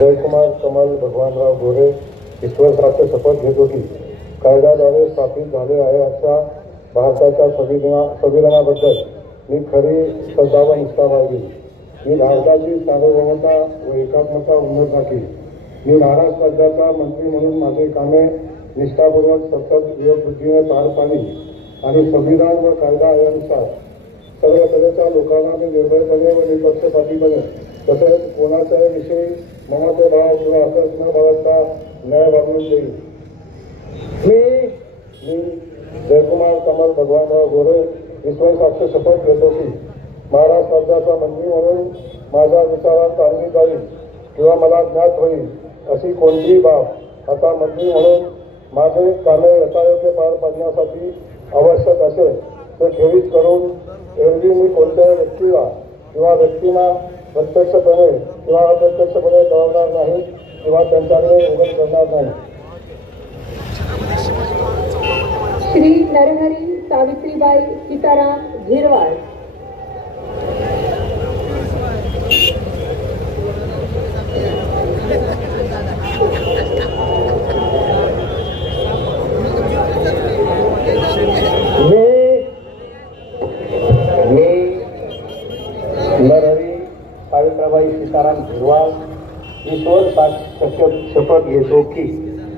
जयकुमार कमल भगवानराव गोरे ईश्वरसाचे शपथ घेतो की कायद्याद्वारे स्थापित झाले आहे अशा भारताच्या संविधाना संविधानाबद्दल. मी खरी श्रद्धा व निष्ठा बाळगी मी भारताची सार्वभौमता व एकात्मता उन्नत राखीन मी महाराष्ट्र राज्याचा मंत्री म्हणून माझे कामे निष्ठापूर्वक सतत योगबुद्धीने पार पाडली आणि संविधान व कायदा यानुसार सर्व तऱ्हेच्या लोकांना मी निर्भयपणे व निपक्षपातीपणे तसेच कोणाच्याही विषयी ममते भाव किंवा असंच न बाळगता न्याय वागणूक देईल मी मी जयकुमार कमल भगवानराव गोरे विश्वासाक्ष शपथ घेतो की महाराष्ट्र राज्याचा मंत्री म्हणून माझ्या विचारात चालली जाईल किंवा मला ज्ञात होईल अशी कोणतीही बाब. आता मंत्री म्हणून माझे कामे यथायोग्य पार पाडण्यासाठी आवश्यक असेल ते खेरीज करून एरवी मी कोणत्याही व्यक्तीला किंवा व्यक्तींना प्रत्यक्षपणे किंवा अप्रत्यक्षपणे कळवणार नाही किंवा त्यांच्याकडे उघड करणार नाही. श्री नरहरी सावित्रीबाई सीताराम झिरवाळ मी मी नरहरी सावित्राबाई सीताराम झिरवाळ ईश्वर साक्ष शपथ घेतो की